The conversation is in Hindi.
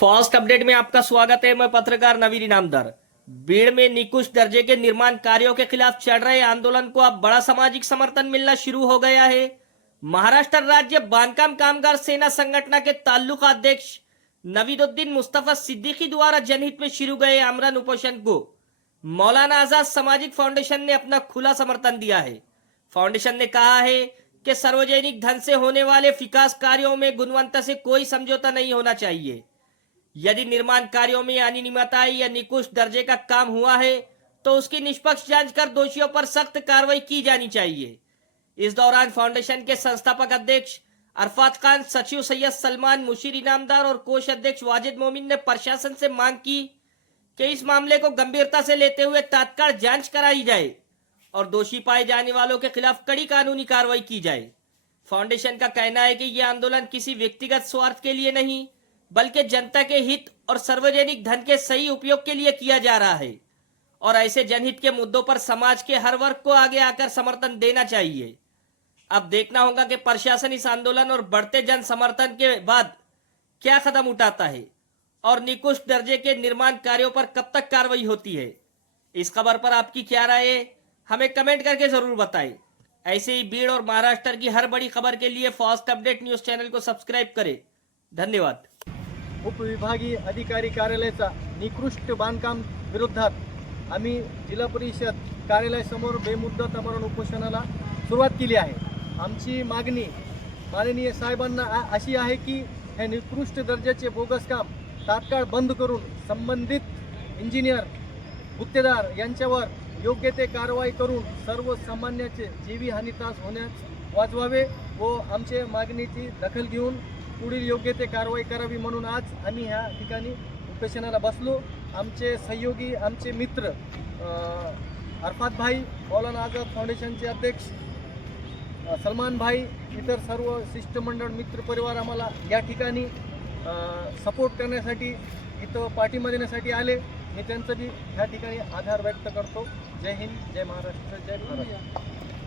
फर्स्ट अपडेट में आपका स्वागत है। मैं पत्रकार नवीन इनामदार। भीड़ में निकृष्ट दर्जे के निर्माण कार्यों के खिलाफ चल रहे आंदोलन को अब बड़ा सामाजिक समर्थन मिलना शुरू हो गया है। महाराष्ट्र राज्य बांधकाम कामगार सेना संगठन के ताल्लुका अध्यक्ष नवीदुद्दीन मुस्तफा सिद्दीकी द्वारा जनहित में शुरू गए आमरण उपोषण को मौलाना आजाद सामाजिक फाउंडेशन ने अपना खुला समर्थन दिया है। फाउंडेशन ने कहा है कि सार्वजनिक धन से होने वाले विकास कार्यों में गुणवत्ता से कोई समझौता नहीं होना चाहिए। यदि निर्माण कार्यों में अनियमितता या निकृष्ट दर्जे का काम हुआ है तो उसकी निष्पक्ष जांच कर दोषियों पर सख्त कार्रवाई की जानी चाहिए। इस दौरान फाउंडेशन के संस्थापक अध्यक्ष अरफात खान, सचिव सैयद सलमान, मुशीर इनामदार और कोष अध्यक्ष वाजिद मोमिन ने प्रशासन से मांग की कि इस मामले को गंभीरता से लेते हुए तत्काल जांच कराई जाए और दोषी पाए जाने वालों के खिलाफ कड़ी कानूनी कार्रवाई की जाए। फाउंडेशन का कहना है कि यह आंदोलन किसी व्यक्तिगत स्वार्थ के लिए नहीं बल्कि जनता के हित और सार्वजनिक धन के सही उपयोग के लिए किया जा रहा है और ऐसे जनहित के मुद्दों पर समाज के हर वर्ग को आगे आकर समर्थन देना चाहिए। अब देखना होगा कि प्रशासन इस आंदोलन और बढ़ते जन समर्थन के बाद क्या कदम उठाता है और निकृष्ट दर्जे के निर्माण कार्यों पर कब तक कार्रवाई होती है। इस खबर पर आपकी क्या राय है, हमें कमेंट करके जरूर बताएं। ऐसे ही भीड़ और महाराष्ट्र की हर बड़ी खबर के लिए फास्ट अपडेट न्यूज चैनल को सब्सक्राइब करें। धन्यवाद। उपविभागीय अधिकारी कार्यालयाचा निकृष्ट बांधकाम विरोधात आम्ही जिल्हा परिषद कार्यालयासमोर बेमुदत आमरण उपोषणाला सुरुवात केली आहे। आमची मागणी माननीय साहेबांना अशी आहे की हे निकृष्ट दर्जाचे बोगस काम तात्काळ बंद करून संबंधित इंजिनियर गुत्तेदार यांच्यावर योग्य ते कारवाई करून सर्वसामान्याचे जीवी हानीतास होण्यास वाचवावे व आमचे मागणीची दखल घेऊन पुढील योग्य ते कारवाई करावी म्हणून आज आम्ही ह्या ठिकाणी उपोषणाला बसलो। आमचे सहयोगी, आमचे मित्र अरफात भाई, मौलाना आझाद फाउंडेशनचे अध्यक्ष सलमान भाई, इतर सर्व शिष्टमंडळ मित्र परिवार आम्हाला या ठिकाणी सपोर्ट करण्यासाठी, इथं पाठिंबा देण्यासाठी आले। मी त्यांचं बी ह्या ठिकाणी आभार व्यक्त करतो। जय हिंद, जय महाराष्ट्र, जय भारत।